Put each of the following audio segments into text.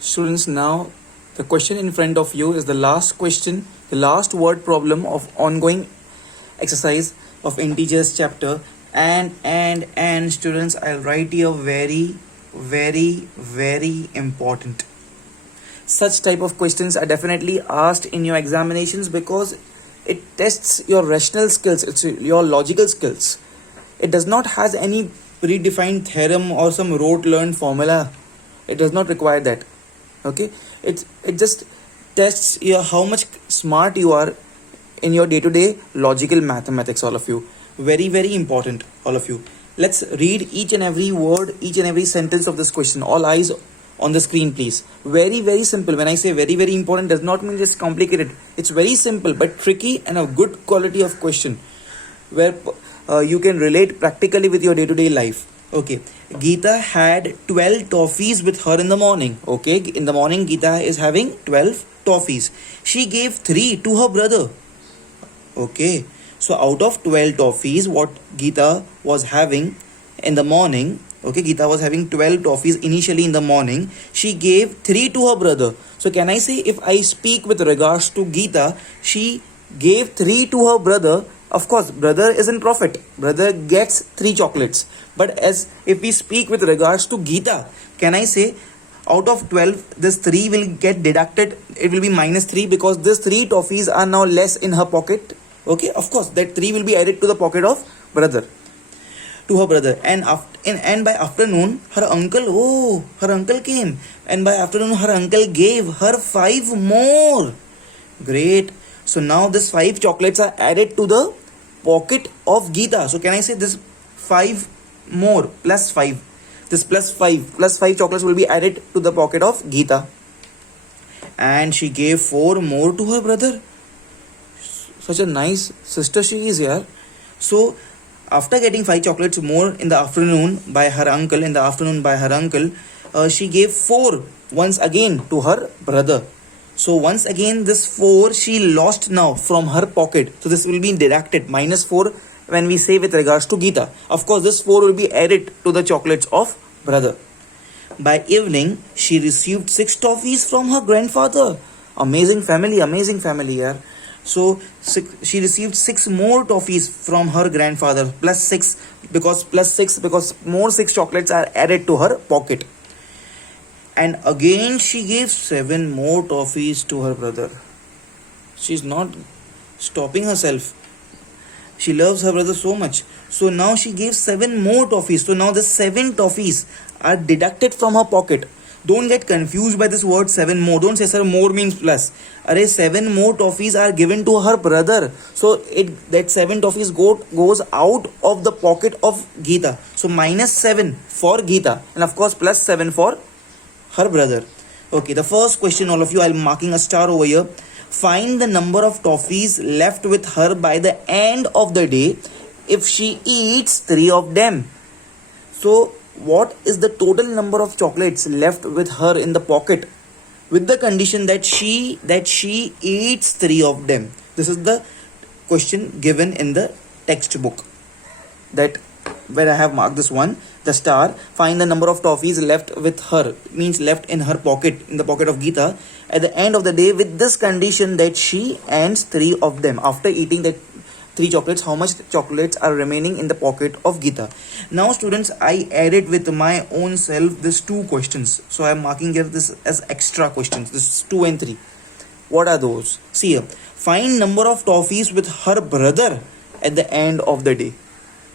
Students, now the question in front of you is the last question, the last word problem of ongoing exercise of integers chapter. And students, I'll write here very important. Such type of questions are definitely asked in your examinations because it tests your rational skills, it's your logical skills. It does not has any predefined theorem or some rote learned formula. It does not require that. Okay, it just tests your how much smart you are in your day-to-day logical mathematics. All of you, very important, all of you. Let's read each and every word, each and every sentence of this question. All eyes on the screen, please. Very simple. When I say very important, does not mean it's complicated. It's very simple but tricky and a good quality of question where you can relate practically with your day-to-day life. Okay, Geeta had 12 toffees with her in the morning. Okay, in the morning Geeta is having 12 toffees. She gave 3 to her brother. Okay, so out of 12 toffees what Geeta was having in the morning, okay, Geeta was having 12 toffees initially in the morning. She gave 3 to her brother. So can I say, if I speak with regards to Geeta, she gave 3 to her brother. Of course, brother isn't profit. Brother gets 3 chocolates. But as if we speak with regards to Geeta, can I say out of 12, this 3 will get deducted. It will be -3 because these 3 toffees are now less in her pocket. Okay, of course, that 3 will be added to the pocket of brother, to her brother. And by afternoon, her uncle came. And by afternoon, her uncle gave her 5 more. Great. So now this 5 chocolates are added to the pocket of Geeta. So can I say this 5 more plus 5? This plus 5 chocolates will be added to the pocket of Geeta. And she gave 4 more to her brother. Such a nice sister she is here. So after getting 5 chocolates more in the afternoon by her uncle, she gave 4 once again to her brother. So once again this 4 she lost now from her pocket. So this will be deducted, -4 when we say with regards to Geeta. Of course this 4 will be added to the chocolates of brother. By evening she received 6 toffees from her grandfather. Amazing family here. So she received 6 more toffees from her grandfather, plus 6 because more 6 chocolates are added to her pocket. And again she gave 7 more toffees to her brother. She's not stopping herself. She loves her brother so much. So now she gave 7 more toffees. So now the 7 toffees are deducted from her pocket. Don't get confused by this word 7 more. Don't say sir more means plus. Array 7 more toffees are given to her brother. So that 7 toffees goes out of the pocket of Geeta. So -7 for Geeta and of course plus 7 for her brother. Okay, the first question, all of you, I'm marking a star over here. Find the number of toffees left with her by the end of the day if she eats 3 of them. So what is the total number of chocolates left with her in the pocket with the condition that she eats 3 of them? This is the question given in the textbook, that where I have marked this one, the star. Find the number of toffees left with her, means left in her pocket, in the pocket of Geeta at the end of the day with this condition that she ends 3 of them. After eating that 3 chocolates, how much chocolates are remaining in the pocket of Geeta? Now students, I added with my own self this 2 questions. So I am marking here this as extra questions. This is 2 and 3. What are those? See here. Find number of toffees with her brother at the end of the day.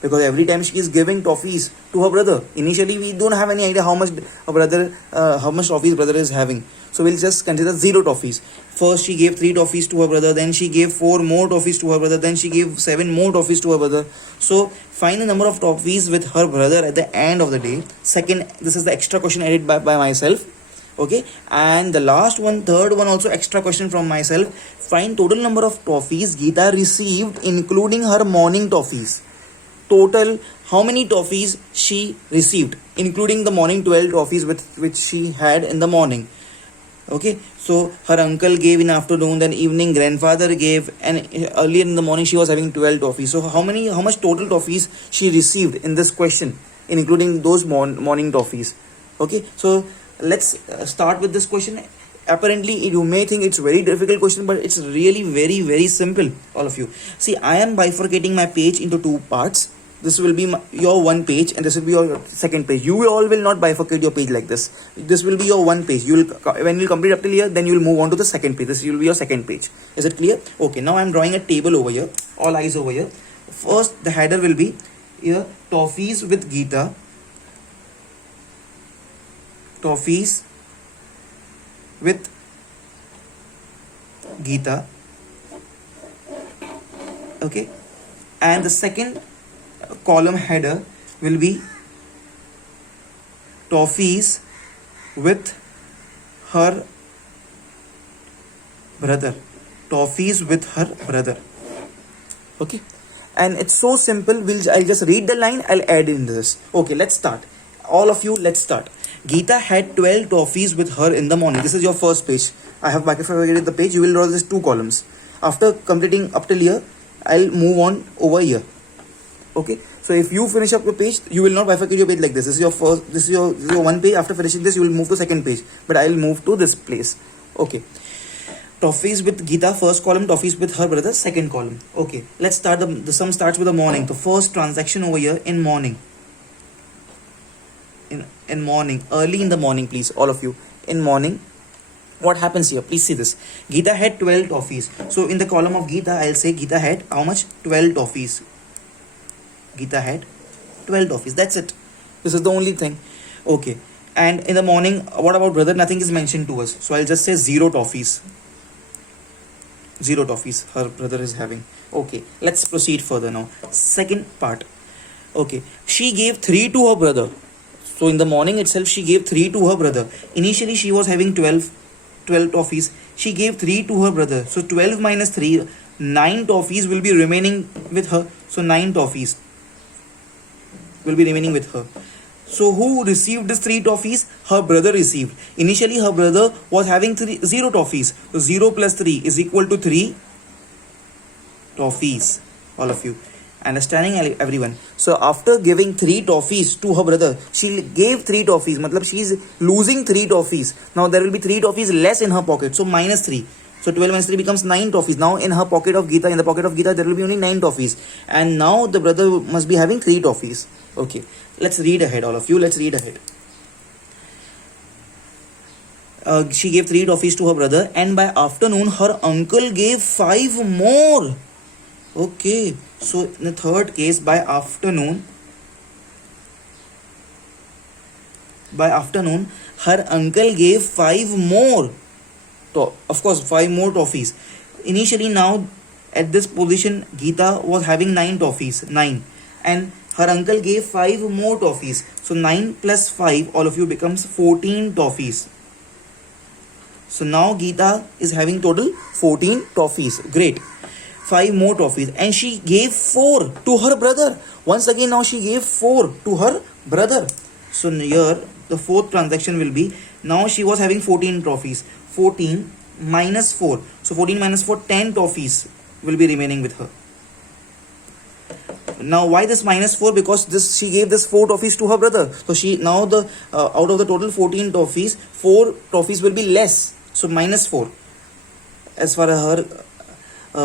Because every time she is giving toffees to her brother, initially we don't have any idea how much toffees brother is having. So we'll just consider 0 toffees. First she gave 3 toffees to her brother, then she gave 4 more toffees to her brother, then she gave 7 more toffees to her brother. So find the number of toffees with her brother at the end of the day. Second, this is the extra question added by myself. Okay, and the last one, third one, also extra question from myself. Find total number of toffees Geeta received including her morning toffees. Total, how many toffees she received including the morning 12 toffees which she had in the morning. Okay, so her uncle gave in afternoon, then evening grandfather gave, and earlier in the morning she was having 12 toffees. So how much total toffees she received in this question including those morning toffees? Okay, so let's start with this question. Apparently you may think it's very difficult question, but it's really very very simple, all of you. See, I am bifurcating my page into two parts. This will be your one page and this will be your second page. You all will not bifurcate your page like this. This will be your one page. You will, when you complete up till here, then you will move on to the second page. This will be your second page. Is it clear? Okay, now I am drawing a table over here. All eyes over here. First, the header will be here, toffees with Geeta. Toffees with Geeta. Okay, and the second column header will be toffees with her brother. Toffees with her brother. Okay, and it's so simple. I'll just read the line, I'll add in this. Okay, let's start. All of you, let's start. Geeta had 12 toffees with her in the morning. This is your first page. I have bifurcated the page. You will draw this two columns. After completing up till here, I'll move on over here. Okay, so if you finish up your page, you will not bifurcate your page like this. This is your first, this is your one page. After finishing this, you will move to second page, but I'll move to this place. Okay, toffees with Geeta, first column. Toffees with her brother, second column. Okay, let's start. The sum starts with the morning. The first transaction over here, in morning. In morning, early in the morning, please, all of you. In morning, what happens here? Please see this. Geeta had 12 toffees. So in the column of Geeta, I'll say Geeta had how much? 12 toffees. Geeta had 12 toffees. That's it. This is the only thing. Okay, and in the morning, what about brother? Nothing is mentioned to us, so I'll just say 0 toffees. 0 toffees her brother is having. Okay, let's proceed further now. Second part. Okay, she gave 3 to her brother. So in the morning itself, she gave 3 to her brother. Initially, she was having 12 toffees. She gave 3 to her brother. So 12 minus 3, 9 toffees will be remaining with her. So 9 toffees will be remaining with her. So who received this 3 toffees? Her brother received. Initially, her brother was having 0 toffees. So 0 plus 3 is equal to 3 toffees. All of you. Understanding, everyone? So after giving 3 toffees to her brother, she gave 3 toffees. Matlab she is losing 3 toffees. Now there will be 3 toffees less in her pocket. So minus 3. So 12 minus 3 becomes 9 toffees. Now in her pocket of Geeta, in the pocket of Geeta, there will be only 9 toffees. And now the brother must be having 3 toffees. Okay, let's read ahead, all of you. Let's read ahead. She gave 3 toffees to her brother, and by afternoon her uncle gave 5 more. Okay, so in the third case, by afternoon her uncle gave 5 more. Of course, 5 more toffees. Initially, now at this position, Geeta was having 9 toffees, 9, and her uncle gave 5 more toffees. So 9 plus 5, all of you, becomes 14 toffees. So now Geeta is having total 14 toffees. Great. 5 more toffees, and she gave 4 to her brother. Once again, now she gave 4 to her brother. So here the fourth transaction will be, now she was having 14 toffees. 14 minus 4. So 14 minus 4, 10 toffees will be remaining with her. Now why this minus 4? Because this, she gave this 4 toffees to her brother. So she now the out of the total 14 toffees, 4 toffees will be less. So minus 4 as far as her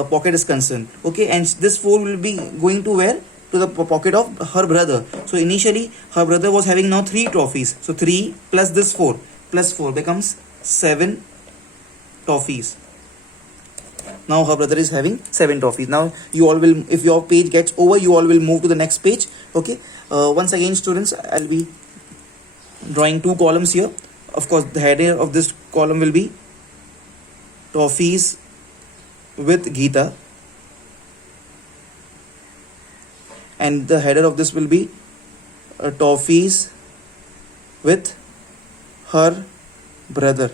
pocket is concerned. Okay, and this 4 will be going to where? To the pocket of her brother. So initially her brother was having now 3 toffees. So 3 plus this 4 plus 4 becomes 7 toffees. Now her brother is having 7 toffees. Now you all will, if your page gets over, you all will move to the next page. Okay, once again students, I'll be drawing 2 columns here. Of course, the header of this column will be toffees with Geeta, and the header of this will be toffees with her brother.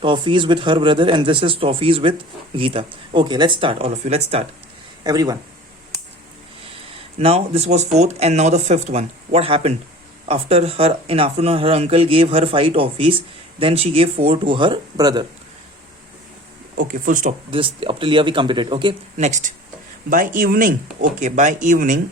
Toffees with her brother, and this is toffees with Geeta. Okay, let's start, all of you. Let's start, everyone. Now this was 4th, and now the 5th one. What happened? After her, in afternoon, her uncle gave her 5 toffees. Then she gave 4 to her brother. Okay, full stop. This up till here we completed. Okay, next. By evening. Okay, by evening,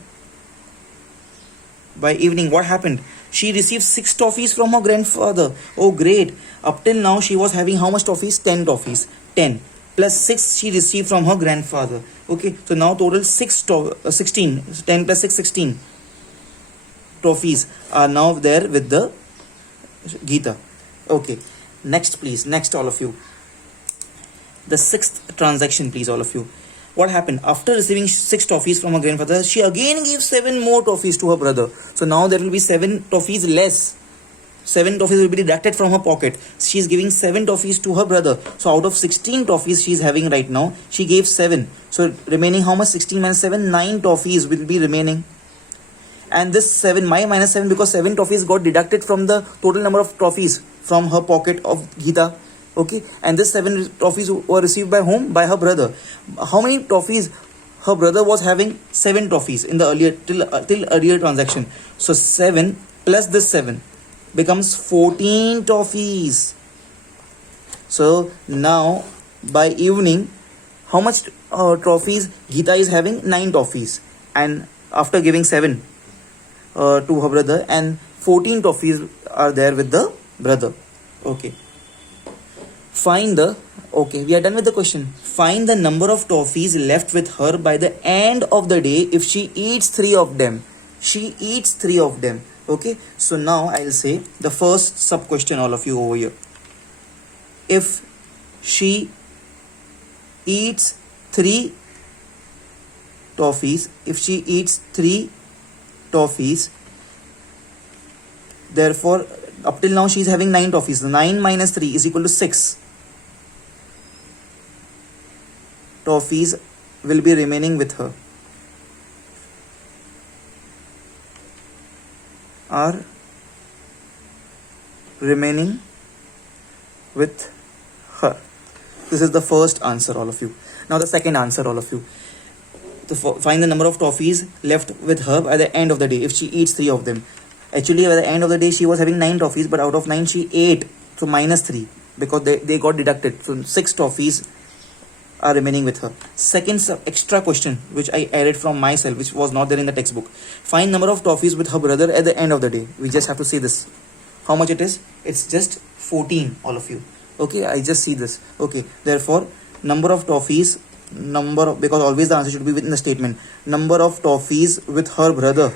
what happened? She received 6 toffees from her grandfather. Oh, great. Up till now, she was having how much toffees? 10 toffees. 10 plus 6 she received from her grandfather. Okay, so now total 16. 10 plus 6, 16 toffees are now there with the Geeta. Okay, next please. Next, all of you. The sixth transaction, please, all of you. What happened? After receiving 6 toffees from her grandfather, she again gave 7 more toffees to her brother. So now there will be 7 toffees less. 7 toffees will be deducted from her pocket. She is giving 7 toffees to her brother. So out of 16 toffees she is having right now, she gave 7. So remaining how much? 16 minus 7, 9 toffees will be remaining. And this 7, my minus 7, because 7 toffees got deducted from the total number of toffees from her pocket of Geeta. Okay, and this 7 toffees were received by whom? By her brother. How many toffees? Her brother was having 7 toffees in the earlier till earlier transaction. So 7 plus this 7 becomes 14 toffees. So now by evening, how much toffees Geeta is having? 9 toffees, and after giving 7 to her brother, and 14 toffees are there with the brother. Okay. Find the, okay, we are done with the question. Find the number of toffees left with her by the end of the day if she eats 3 of them. She eats 3 of them. Okay, so now I'll say the first sub question, all of you over here. If she eats 3 toffees, therefore up till now she is having 9 toffees. 9 minus 3 is equal to 6 toffees will be remaining with her. Are remaining with her. This is the first answer, all of you. Now the second answer, all of you. Find the number of toffees left with her by the end of the day if she eats 3 of them. Actually, by the end of the day she was having 9 toffees, but out of 9 she ate, so minus 3 because they got deducted. So 6 toffees are remaining with her. Second extra question which I added from myself, which was not there in the textbook. Find number of toffees with her brother at the end of the day. We just have to see this. How much it is? It's just 14, all of you. Okay, I just see this. Okay, therefore number of toffees, because always the answer should be within the statement. Number of toffees with her brother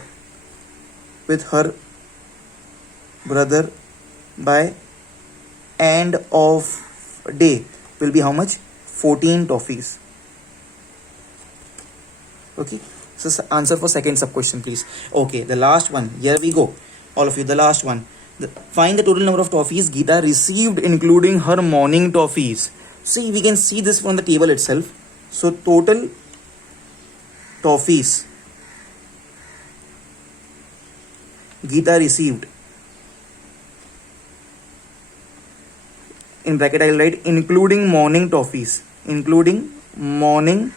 by end of day will be how much? 14 toffees. Okay, so answer for second sub question, please. Okay, the last one. Here we go, all of you. The last one. Find the total number of toffees Geeta received including her morning toffees. See, we can see this from the table itself. So total toffees Geeta received, in bracket I'll write including morning toffees. Including morning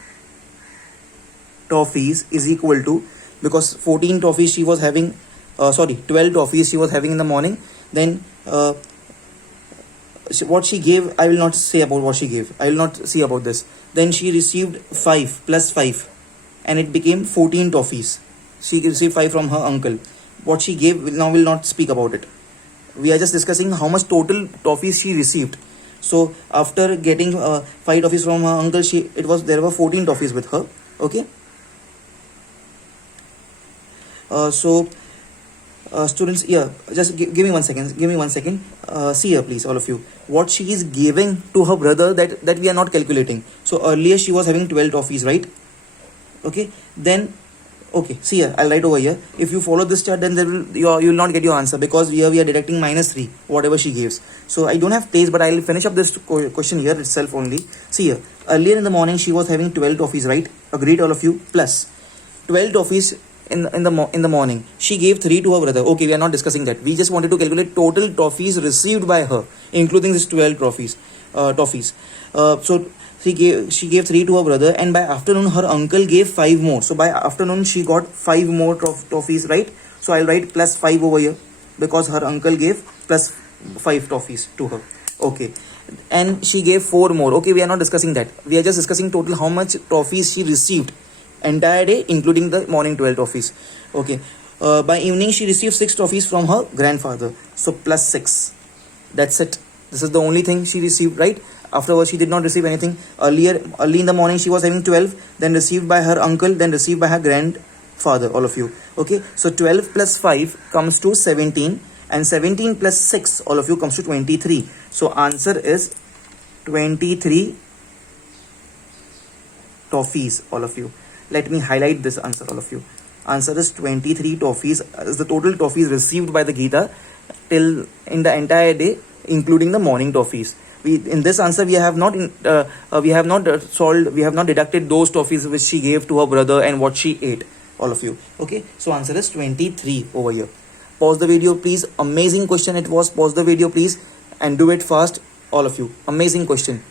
toffees is equal to, because 14 toffees she was having, 12 toffees she was having in the morning. Then what she gave, I will not say about what she gave. I will not see about this. Then she received 5 plus 5 and it became 14 toffees. She received 5 from her uncle. What she gave, will not speak about it. We are just discussing how much total toffees she received. So after getting 5 toffees from her uncle, there were 14 toffees with her. Okay. Students, yeah, just give me 1 second. See here, please, all of you. What she is giving to her brother, that we are not calculating. So earlier she was having 12 toffees, right? Okay. Then, okay, see here, I'll write over here. If you follow this chart, then you will not get your answer, because here we are deducting minus 3, whatever she gives. So I don't have place, but I'll finish up this question here itself only. See here, earlier in the morning she was having 12 toffees, right? Agreed, all of you? Plus 12 toffees in the morning. She gave 3 to her brother. Okay, we are not discussing that. We just wanted to calculate total toffees received by her, including this 12 toffees. So she gave 3 to her brother, and by afternoon her uncle gave 5 more. So by afternoon she got 5 more toffees, right? So I'll write plus 5 over here, because her uncle gave plus 5 toffees to her. Okay, and she gave 4 more. Okay, we are not discussing that. We are just discussing total how much toffees she received entire day, including the morning 12 toffees. Okay, By evening, she received 6 toffees from her grandfather. So plus 6. That's it. This is the only thing she received, right? Afterwards, she did not receive anything. Early in the morning, she was having 12, then received by her uncle, then received by her grandfather, all of you. Okay, so 12 plus 5 comes to 17, and 17 plus 6, all of you, comes to 23. So answer is 23 toffees, all of you. Let me highlight this answer, all of you. Answer is 23 toffees is the total toffees received by the Geeta till in the entire day, including the morning toffees. We in this answer we have not deducted those toffees which she gave to her brother and what she ate, all of you. Okay, so answer is 23 over here. Pause the video, please. Amazing question it was. Pause the video, please, and do it fast, all of you. Amazing question.